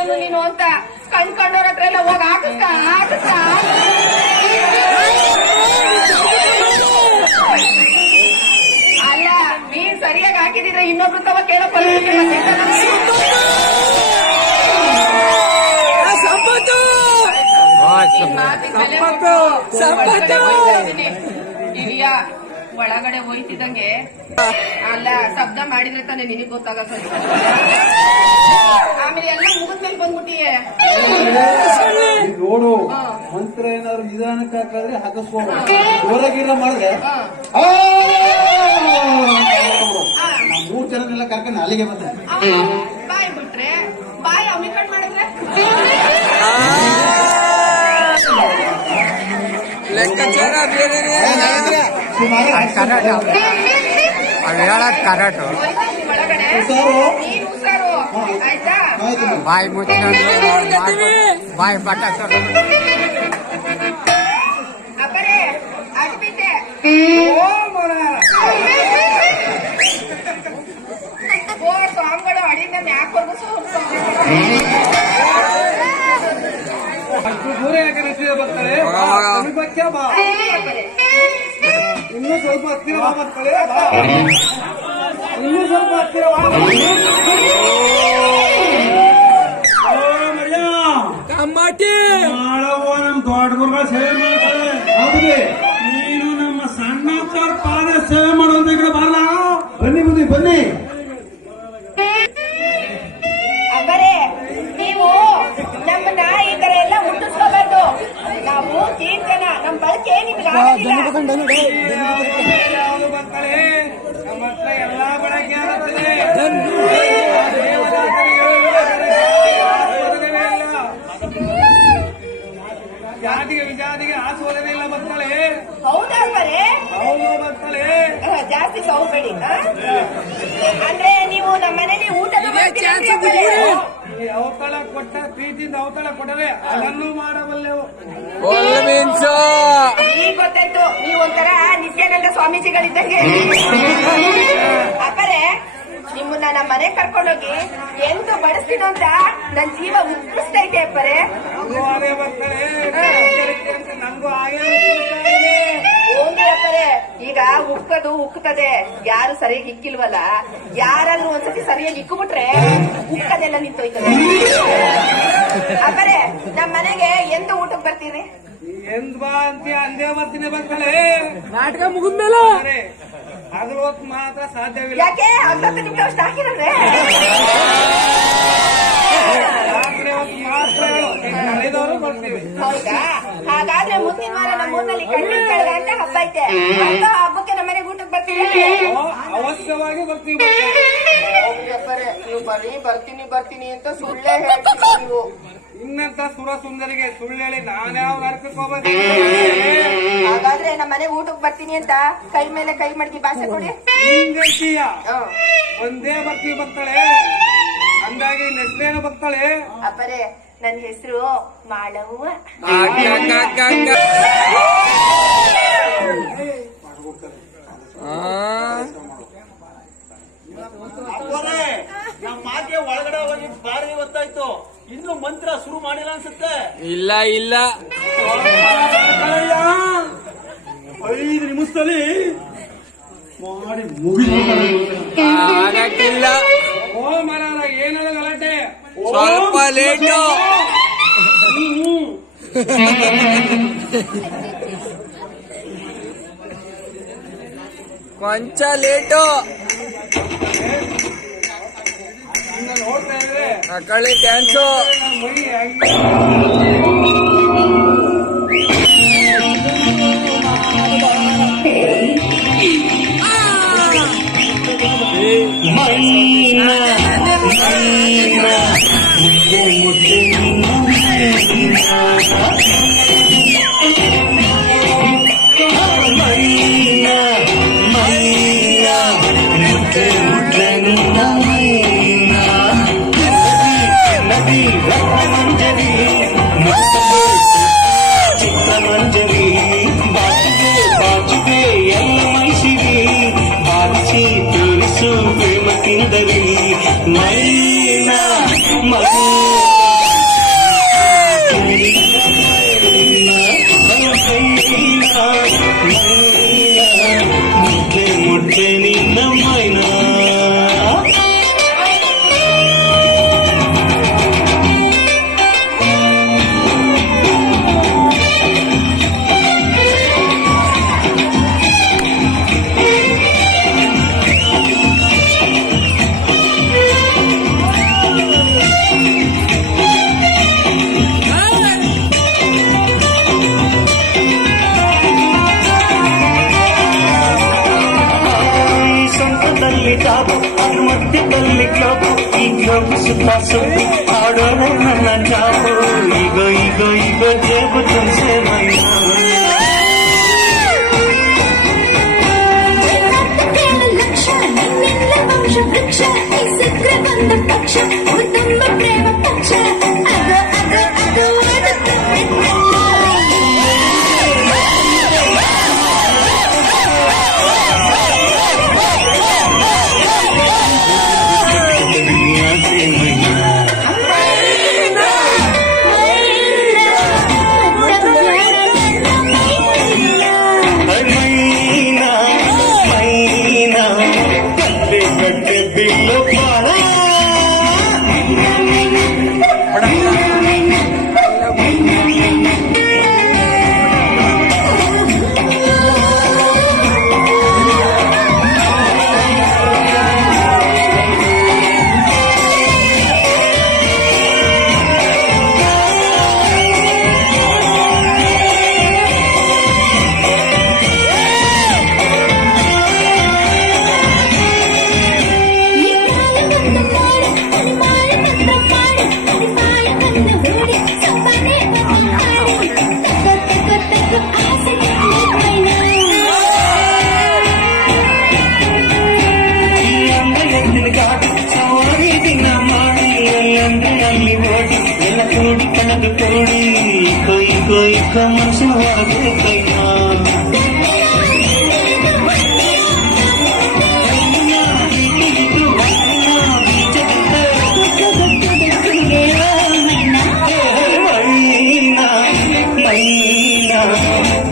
ಒಳ್ಳೆಯವನು ನೀನು ಅಂತ ಕಂಡ್ಕೊಂಡವ್ರ ಹತ್ರ ಎಲ್ಲ ಹೋಗಿ ಹಾಕಿಸ್ಕ ಅಲ್ಲ ನೀನ್ ಸರಿಯಾಗಿ ಹಾಕಿದಿದ್ರೆ ಇನ್ನೊಬ್ರು ತವ ಕೇಳೋ ಪರಿಸ್ಥಿತಿ ಹಿರಿಯ ಒಳಗಡೆ ಹೋಯ್ತಿದಂಗೆ ಅಲ್ಲ ಶಬ್ದ ಮಾಡಿದ್ರೆ ತಾನೆ ನಿನಗ್ ಗೊತ್ತಾಗ ಸರಿ. ಆಮೇಲೆ ಎಲ್ಲ ಮುಗಿದ್ಮೇಲೆ ಬಂದ್ಬಿಟ್ಟಿಯೇ ನೋಡು. ಮಂತ್ರ ಏನಾದ್ರು ನಿಧಾನಕ್ಕೆ ಹಾಕಿದ್ರೆ ಹಾಕಿಸ್ಕೊಂಡು ಜೋರಾಗಿರ ಮಾಡಿದ್ರೆ ನಾವು 3 ಜನನೆಲ್ಲ ಕರ್ಕೊಂಡು ಅಲ್ಲಿಗೆ ಬಂದೆ. ಬಾಯ್ ಬಿಟ್ರೆ ಬಾಯ್ ಅಮಿಕಂಡ್ ಮಾಡಿದ್ರೆ ಲೆಕ್ಕಾಚಾರ ಬೇರೆ ಕರಾಟು ಒಳಗಡೆ ನೀನ್ ಹುಷಾರು ಆಯ್ತಾ. ಬಾಯಿ ಮುಚ್ಚ ಬಾಯಿ ಬಟ್ಟ ಅಪ್ಪರೇ ಆಗ್ಬಿಟ್ಟೆ ಸ್ವಾಮಿಗಳು ಅಡಿಯಿಂದ ಮ್ಯಾಕ್ವರ್ಗು ಅಷ್ಟು ದೂರ ಯಾಕೆ ನಿಂತಿದೆ ಬರ್ತಾರೆ. ಇನ್ನೂ ಸ್ವಲ್ಪ ಹತ್ತಿರ ಬರ್ತಾರೆ. ಇನ್ನೂ ಸ್ವಲ್ಪ ಹತ್ತಿರ ಮಾಡವ್ವ ನಮ್ ದೊಡ್ಡ ಗುರುಗಳ ಸೇವೆ ಮಾಡ್ತಾರೆ. ಹೌದು, ನೀನು ನಮ್ಮ ಸಣ್ಣ ಪಾದ ಸೇವೆ ಮಾಡೋದ ಈ ಕಡೆ ಬರಲ್ಲ. ಬನ್ನಿ ಬನ್ನಿ ಬನ್ನಿ. ಅಬ್ಬರೇ ನೀವು ನಮ್ಮನ್ನ ಈ ತರ ಎಲ್ಲ ಮುಟ್ಟಿಸ್ಕೋಬಾರ್ದು. ನಾವು ಜನ ನಮ್ ಬಳಕೆ ನಿಮ್ಗೆ ಯಾವುದು ಬರ್ತಾರೆ ನಮ್ಮ ಹತ್ರ ಎಲ್ಲಾ ಬಳಕೆ ಆಗುತ್ತದೆ. ಜಾತಿಗೆ ವಿಜಾತಿಗೆ ಆಸ್ವಾದನೆ ಇಲ್ಲ ಬರ್ತಾಳೆ. ಹೌದಾ ಅಬ್ಬರೇ? ಹೌದು ಬರ್ತಾಳೆ. ಜಾಸ್ತಿ ಸೌಬೇಡಿ. ಅಂದ್ರೆ ನೀವು ನಮ್ಮ ಮನೇಲಿ ಊಟದ ಅವತಾಳ ಕೊಟ್ಟ ಪ್ರೀತಿಯಿಂದ ಅವತಾಳ ಕೊಟ್ಟರೆ ಅದನ್ನು ಮಾಡಬಲ್ಲೆವು. ಈಗ ಗೊತ್ತಾಯ್ತು ನೀವು ಒಂಥರ ನಿತ್ಯಾನಂದ ಸ್ವಾಮೀಜಿಗಳಿದ್ದಂಗೆ. ಅಕ್ಕರೆ ನಿಮ್ಮನ್ನ ನಮ್ಮ ಮನೆ ಕರ್ಕೊಂಡೋಗಿ ಎಂದು ಬಡಿಸ್ತೀನೋ ಅಂತ ನನ್ ಜೀವ ಉಪ್ಪಿಸ್ತೈತೆ ಅಪ್ಪರೆ. ಅದೇ ಬರ್ತಾರೆ ನಂಗೂ ಹಾಗೆ ಹೋಗಿ ಅಪ್ಪರೆ. ಈಗ ಉಕ್ಕದು ಉಕ್ಕುತ್ತದೆ, ಯಾರು ಸರಿಯಾಗಿ ಇಕ್ಕಿಲ್ವಲ್ಲ. ಯಾರಾದ್ರೂ ಒಂದ್ಸತಿ ಸರಿಯಾಗಿ ಇಕ್ಕುಬಿಟ್ರೆ ಉಕ್ಕದೆಲ್ಲ ನಿಂತೋಯ್ತದೆ. ಅಪ್ಪರೆ ನಮ್ ಮನೆಗೆ ಎಂದು ಊಟಕ್ಕೆ ಬರ್ತೀರಿ? ಎಂದ್ ಬಾ ಅಂತ ಅಂದೇ ಬರ್ತೀನಿ ಬರ್ತಾಳೆ. ನಾಟಕ ಮುಗಿದ್ಮೇಲೆ ಅದ್ರ ಹೊತ್ತು ಮಾತ್ರ ಸಾಧ್ಯವಿಲ್ಲ. ಯಾಕೆ 10 ನಿಮಿಷ ಅಷ್ಟು ಹಾಕಿರೋದ್ರೆ ರಾತ್ರಿ ಹೊತ್ತು ಮಾತ್ರ ಕಳೆದವರು ಬರ್ತೀವಿ. ಹೌದಾ? ಹಾಗಾದ್ರೆ ಮುಂದಿನ ವಾರ ನಮ್ಮ ಊರಿನಲ್ಲಿ ಕಣ್ಣಿನ ಕಳ್ಳ ಅಂತ ಹಬ್ಬ ಐತೆ. ಅಂತ ಹಬ್ಬಕ್ಕೆ ನಮ್ಮ ಮನೆಗೆ ಊಟಕ್ಕೆ ಬರ್ತೀವಿ. ಅವಶ್ಯವಾಗಿ ಬರ್ತೀವಿ. ನೀವು ಬರ್ತೀನಿ ಬರ್ತೀನಿ ಅಂತ ಸುಳ್ಳೇ ಹೇಳ್ತೀವಿ ನೀವು. ಇನ್ನಂತ ಸುರ ಸುಂದರಿಗೆ ಸುಳ್ಳು ಹೇಳಿ ನಾನ್ಯಾವ ನರಕಕ್ಕೆ ಹೋಗ್ಬೇಕು. ಹಾಗಾದ್ರೆ ನಮ್ಮ ಮನೆಗೆ ಊಟಕ್ಕೆ ಬರ್ತೀನಿ ಅಂತ ಕೈ ಮೇಲೆ ಕೈ ಮಡಗಿ ಭಾಷೆ ಕೊಡಿ. ಹಿಂಗಂತೀಯ ಒಂದೇ ಬರ್ತೀವಿ ಬರ್ತಾಳೆ. ಅಂದಾಗಿ ನೆಸ್ಲೇನು ಬರ್ತಾಳೆ. ಅಪ್ಪರೇ ನನ್ನ ಹೆಸರು ಮಾಳವ್ವ. ನಮ್ಮ ಮಾತಿಗೆ ಒಳಗಡೆ ಹೋಗಿ ಬಾರಿ ಗೊತ್ತಾಯ್ತು. ಇನ್ನು ಮಂತ್ರ ಶುರು ಮಾಡಿಲ್ಲ ಅನ್ಸುತ್ತೆ. ಇಲ್ಲ 5 ನಿಮಿಷದಲ್ಲಿ ಮಾಡಿ ಮುಗಿಲ್ಲ. ಓ ಮರಾರ ಏನದ ಗಲಾಟೆ. ಸ್ವಲ್ಪ ಲೇಟು. ಕೊಂಚ ಲೇಟು. ನೋಡ್ತಾ ಇದ್ರೆ ಕಳ್ಳಿ ಡ್ಯಾನ್ಸು. ಚಿತ್ತಮಂಜರಿ ಬಾಚಿಗೆ ಬಾಚಿಗೆ ಎಲ್ಲ ಮೈಸಿರಿ ಬಾರಿಸಿ ತೋರಿಸು ಪ್ರೇಮ ಕಿಂದರಿ ಮೈನಾ ಮೈ ಆಡೋಣ ನನ್ನ ಚಾಪು ಈಗ ಈಗ ಈಗ ಜೇಬು ತುಂಬಿಸೆ ಮೈನಾ ಕೂಡಿ ಕಣದು ಕೂಡಿ ಕೊಯ್ ಕೊಯ್ ಮನಸ್ಸಿನ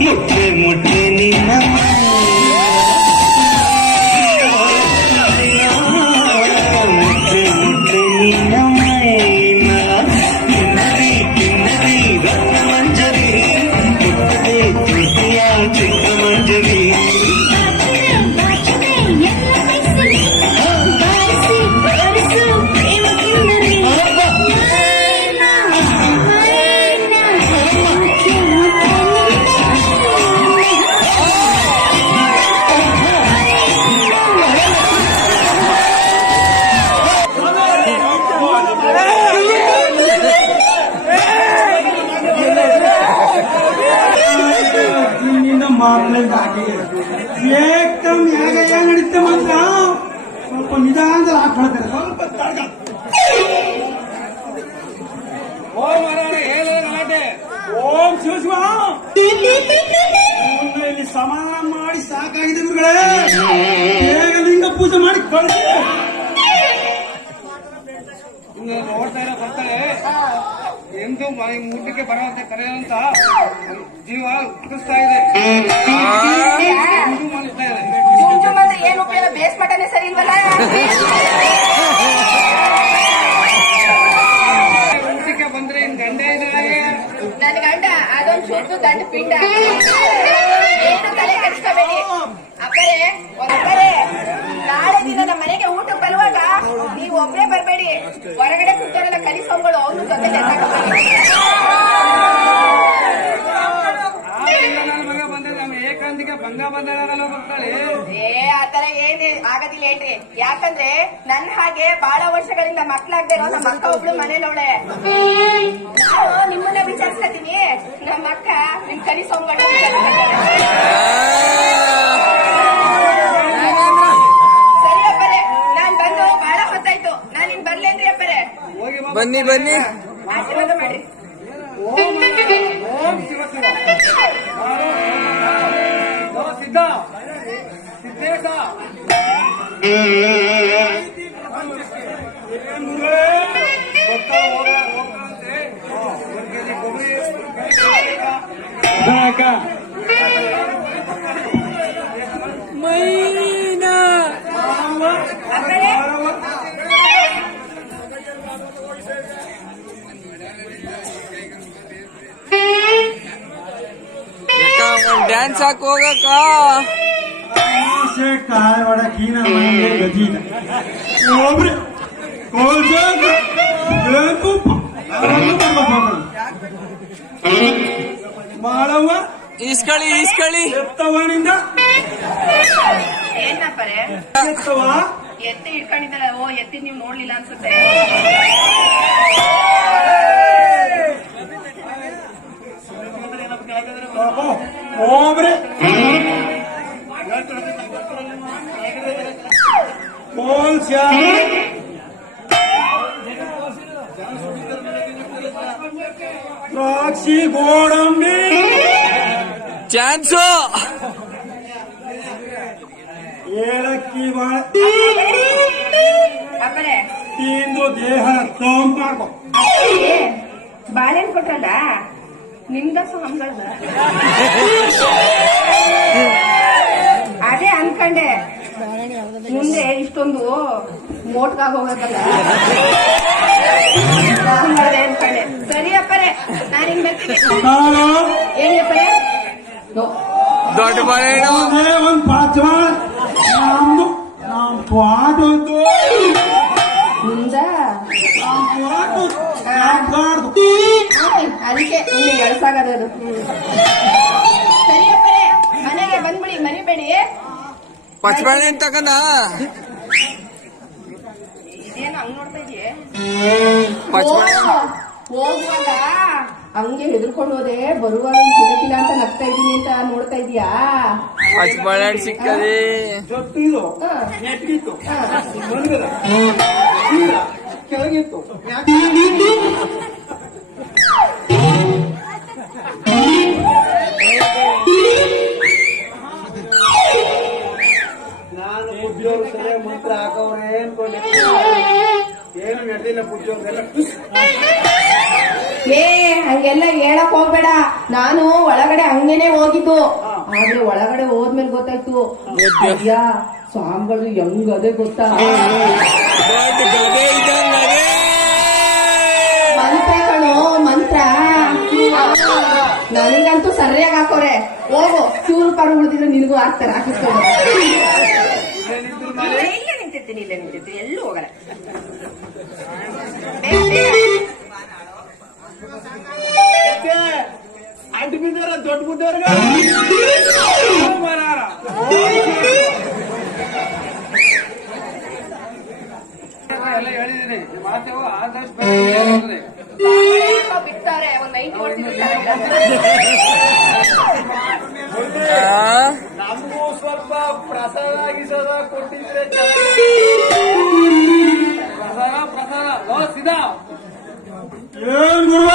ಮುಟ್ಟೆ ಮುಟ್ಟೆ ನಿನ್ನ ಮುಟ್ಟೆ ಮುಟ್ಟೆ ನಿನ್ನ ಮೈನಾ ಕಿನ್ನರಿ ಕಿನ್ನರಿ ರತ್ನ ಮಂಜರಿ ಮುಟ್ಟದೆ ತೃತೀಯ ಚಿಕ್ಕ ಮಂಜರಿ ಮಾರಲಿಂದಾಗಿ ಏಕದಮ್ ಹೇಗೆ ನಡೀತೆ ಮಾತ್ರ ಸ್ವಲ್ಪ ನಿಧಾನದಲ್ಲಿ ಹಾಕೊಳ್ತಾರೆ ಸ್ವಲ್ಪ ತಡ್ಕ. ಓಂ ಶಿವ ಶಿವ ಇಲ್ಲಿ ಸಮಾನ ಮಾಡಿ ಸಾಕಾಗಿದೆ ಗುರುಗಳೇ ಬೇಗ ಲಿಂಗ ಪೂಜೆ ಮಾಡಿ ಕಳಿಸಿ. ನೋಡ್ತಾ ಇರೋ ಬರ್ತಾಳೆ ಎಂದು ಊಟಕ್ಕೆ ಬರುವಂತೆ ಕರೆಯುವಂತ ಜೀವ ಕುದಿಸ್ತಾ ಇದೆ. ಏನು ಉಪಯೋಗ? ಬೇಸ್ ಮಟನೆ ಸರಿ ಇಲ್ವಲ್ಲ. ಊಟಕ್ಕೆ ಬಂದ್ರೆ ಇನ್ ಗಂಡ ಇದ್ದಾರೆ. ನನ್ನ ಗಂಡ ಅದೊಂದು ಶುದ್ಧ ಗಂಡ ಪಿಂಡ. ಏನು ತಲೆ ಕೆಡಿಸ್ಕೋಬೇಡಿ ಅಪ್ಪರೇ. ನಾಳೆ ದಿನ ನಮ್ಮ ಮನೆಗೆ ಊಟಕ್ಕೆ ಬರುವಾಗ ನೀವು ಒಬ್ಬರೇ ಬರಬೇಡಿ. ಹೊರಗಡೆ ಕೂತವರೆಲ್ಲ ಕಲಿಸೋಗಳು ಅವ್ರ ಜೊತೆ ಮಗ ಬಂದ್ರೆ ನಮ್ಮ ಏಕಾಂತಿಗೆ ಭಂಗ ಬಂದಾಗಲ್ಲ ಬರ್ತಾಳೆ. ಆತರ ಏನ್ ಆಗದಿಲ್ಲ ಏನ್ರಿ. ಯಾಕಂದ್ರೆ ನನ್ನ ಹಾಗೆ ಬಹಳ ವರ್ಷಗಳಿಂದ ಮಕ್ಳಾಗ್ದೇ ಇರೋ ನಮ್ಮ ಅಕ್ಕ ಒಬ್ಳು ಮನೇಲವಳೆ. ನಾನು ನಿಮ್ಮನ್ನ ವಿಚಾರಿಸ್ತೀನಿ, ನಮ್ಮ ಅಕ್ಕ ನಿಮ್ ಕಲಿಸೋಗಳು ಸರಿ ಅಪ್ಪರೇ. ನಾನ್ ಬಂದು ಬಹಳ ಹೊತ್ತಾಯ್ತು. ನಾನ್ ಇನ್ ಬರ್ಲೇನ್ರಿ ಅಪ್ಪರೇ. ಬನ್ನಿ ಬನ್ನಿ. ಆಶೀರ್ವಾದ ಮಾಡ್ರಿ. ಓಂ ಶಿವ ಶಿವ ಸಿದ್ಧ ಸಿದ್ದೇಶ ಮೈನಾ ಅಪ್ಪರೇ ಡ್ಯಾನ್ಸ್ ಹಾಕಿ ಹೋಗಕ್ಕ. ಕಾಯಿ ಒಡಕೀನ ಗದೀನ ಒಬ್ರೆ ಮಾಡವ್ವ ಈಸ್ಕಳಿ ಎತ್ತವನಿಂದ ಏನಪ್ಪರೇ ಎತ್ತವ ಎತ್ತಿ ಇಟ್ಕೊಂಡಿದ್ದಲ್ಲ. ಓ ಎತ್ತಿ ನೀವು ನೋಡ್ಲಿಲ್ಲ ಅನ್ಸುತ್ತೆ. ದ್ರಾಕ್ಷಿ ಗೋಡಂಬಿ ಚಾನ್ಸು ಏಲಕ್ಕಿ ಬಾಳೆ ಅಪ್ಪರೇ ತಿಂದು ದೇಹ ಸೋಂಪು ಮಾಡ್ಕೊ. ಬಾಳೆಹಣ್ಣು ಕೊಟ್ರಲ್ಲ ನಿಮ್ದ ಹಂಗಲ್ದ ಅದೇ ಅನ್ಕಂಡೆ ಮುಂದೆ ಇಷ್ಟೊಂದು ಮೋಟ್ಗಾಗ ಹೋಗತ್ತಲ್ಲ ಹಂಗದೆ ಅನ್ಕಂಡೆ. ಸರಿ ಅಪ್ಪರೇ ನಾನು ಹಿಂಗ್ ಬರ್ತೀನಿ. ಕಾಲು ಹೇಳಿ ಅಪ್ಪರೇ. ದೊಡ್ಡ ಬಾಳೆಹಣ್ಣು ಅದೇ ಒಂದ್ ಪಾಚವಾಳ ನಮ್ದು ನಮ್ ತ್ವಾಟ ಒಂದು ಮುಂದ ನಮ್ ತ್ವಾಟ ನಮ್ ತ್ವಾಟದು. ಅದಕ್ಕೆ ಇನ್ನು ಎಳ್ಸಾಗದು. ಸರಿ ಅಪ್ಪರೇ ಮನೆಗೆ ಬಂದ್ಬಿಡಿ ಮರಿಬೇಡಿ. ಪಚ್ಚಬಾಳೆಹಣ್ಣು ತಕನ ಇದೇನು ಹಂಗ್ ನೋಡ್ತಾ ಇದೀಯ? ಪಚ್ಚಬಾಳೆಹಣ್ಣು ಹೋಗುವಾಗ ಹಂಗೆ ಹೆದರ್ಕೊಂಡು ಹೋದೆ, ಬರುವಾಗ ತಿನ್ನಕಿಲ್ಲ ಅಂತ ನಗ್ತಾ ಇದೀನಿ ಅಂತ ನೋಡ್ತಾ ಇದೀಯಾ? ಪಚ್ಚಬಾಳೆಹಣ್ಣು ಸಿಕ್ಕದೆ ಜೊತ್ತು ಇದು ಹ. ನೆಟ್ಟಿತ್ತು ಹ. ಮನ್ಗದ ಕೆಳಗಿತ್ತು. ನಾನು ಬುದ್ಧಿಯವ್ರು ಸರಿಯಾಗಿ ಮಂತ್ರ ಹಾಕವ್ರೆ ಅನ್ಕೊಂಡೆ. ಏನು ನಡೆದಿಲ್ಲ ಬುದ್ಧಿಯವ್ರೆಲ್ಲ ಏ ಹಂಗೆಲ್ಲ ಹೇಳಕ್ ಹೋಗ್ಬೇಡ. ನಾನು ಒಳಗಡೆ ಹಂಗೇನೆ ಹೋಗಿದ್ದು, ಆದ್ರೆ ಒಳಗಡೆ ಹೋದ್ಮೇಲೆ ಗೊತ್ತಾಯ್ತು ಅಯ್ಯ ಸ್ವಾಮಿಗಳು ಹೆಂಗದೆ ಗೊತ್ತಾ, ದೊಡ್ಡ ಗದೆ ಇದ್ದಂಗದೆ. ಮಂತ್ರ ಕಣೋ ಮಂತ್ರ. ನನಗಂತೂ ಸರಿಯಾಗಿ ಹಾಕೋರೆ. ಹೋಗು ಚೂರು ಪಾರು ಉಳಿದಿದ್ರೆ ನಿನಗೂ ಹಾಕ್ತಾರೆ ಹಾಕಿಸ್ಕೊಂಡು. ಇಲ್ಲೇ ನಿಂತಿರ್ತೀನಿ ಎಲ್ಲೂ ಹೋಗಲ್ಲ. ಬೇಗ, ಬೇಗ. ಅಡ್ಡ ಬಿದ್ದಾರ ದೊಡ್ಡ ಬುದ್ಧವ್ರಿಗೆ ಎಲ್ಲ ಹೇಳಿದೀನಿ ಮಾತೇವು ಆದಷ್ಟು ಬೇಗ ಇರ್ತದೆ. ಬಿಡ್ತಾರೆ ಒಂದ್ 90 ಹೊಡ್ತಿರ್ತಾರೆ. ನಮಗೂ ಸ್ವಲ್ಪ ಪ್ರಸಾದ ಗಿಸಾದ ಕೊಟ್ಟಿದ್ರೆ ಪ್ರಸಾದ ಓ ಸಿದಾ ಏನ್ ಗುರುವ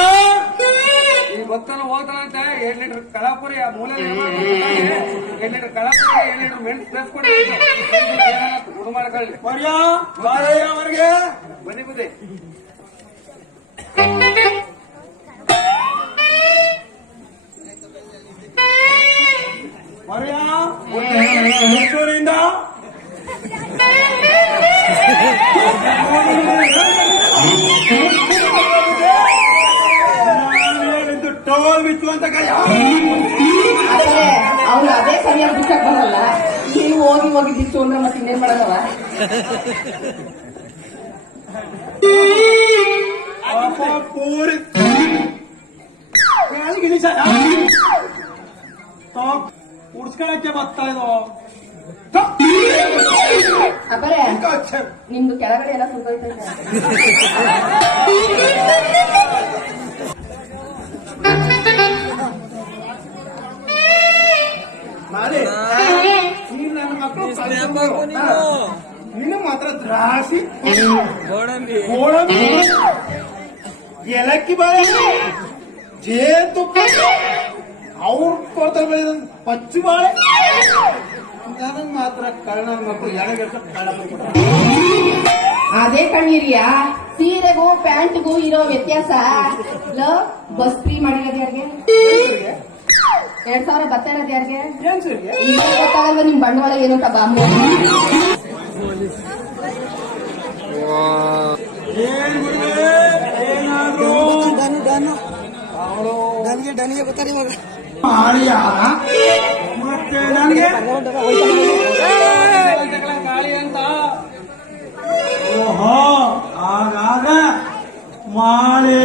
ಈಗ ಗೊತ್ತಲ್ಲ ಹೋಗ್ತಾನಂತೆ 2 ಲೀಟರ್ ಕಳಾಪುರಿ ಆ ಮೂಲೆ 2 ಲೀಟರ್ ಕಳಾಪುರಿ 2 ಲೀಟರ್ ಮೆಣಸು ಪ್ಲಸ್ ಕೊಡಿ ಗುಣ ಮಾಡ್ಕೊಳ್ಳಿ. ಮರ್ಯ ಬಾರಯ್ಯ ಅವ್ರಿಗೆ ಬನ್ನಿ ಬುದ್ಧಿ ಮರ್ಯ ಹುಟ್ಟೂರಿಂದ ಹೇಳಿದ್ದು ಟೋಲ್ ಬಿತ್ತು ಅಂತ ಕೈ ಆದ್ರೆ ಅವ್ರು ಅದೇ ಸರಿಯಾಗಿ ಬಿಚ್ಚಕ್ ಬರಲ್ಲ. ನೀವು ಹೋಗಿ ಹೋಗಿ ಬಿಚ್ಚು ಅಂದ್ರೆ ಮತ್ತೆ ಇನ್ನೇನ್ ಮಾಡಲ್ಲವ? ಪೂರಿ ಗಿಳಿಸ ಉಡ್ಸ್ಕೊಳಕ್ಕೆ ಬರ್ತಾ ಇದ್ದೋ ಅಪ್ಪರೇ ನಿಮ್ದು ಕೆಳಗಡೆ ಎಲ್ಲ ಸುತ್ತೋಯ್ತೈತೆ. ಮಾಡಿ ನೀನ್ ನನ್ನ ಮಕ್ಕಳು ನೀನು ಮಾತ್ರ ದ್ರಾಕ್ಷಿ ಗೋಡಂಬಿ ಗೋಡಂಬಿ ಏಲಕ್ಕಿ ಬಾಳೆ ಜೇನುತುಪ್ಪ ಅವ್ರು ಕೊಡ್ತಾರೆ ಬೆಳೆದ ಪಚ್ಚು ಬಾಳೆ ನನಗ್ ಮಾತ್ರ ಕರ್ಣ ಮಕ್ಕಳು ಎಡಗಟ್ಟ ಅದೇ ಕಣ್ಣೀರಿಯಾ ಸೀರೆಗೂ ಪ್ಯಾಂಟ್ಗೂ ಇರೋ ವ್ಯತ್ಯಾಸ. ಬಸ್ ಫ್ರೀ ಮಾಡಿರೋದು ಯಾರಿಗೆ? 2000 ಬರ್ತಾ ಇರೋದು ಯಾರಿಗೆ? ಏನ್ ಸರಿ ಈಗ ಗೊತ್ತಾಗಲ್ಲ ನಿಮ್ ಬಂಡವಾಳ ಏನು ಅಂತ ಬಾಂಬು. ಏನ್ ಗುರುವೆ ಏನಾದ್ರು ಮಾರಿಯ ಮತ್ತೆ ನನಗೆ ಗಾಳಿ ಅಂತ ಓಹೋ ಹಾಗಾದ್ರೆ ಮಾಳಿ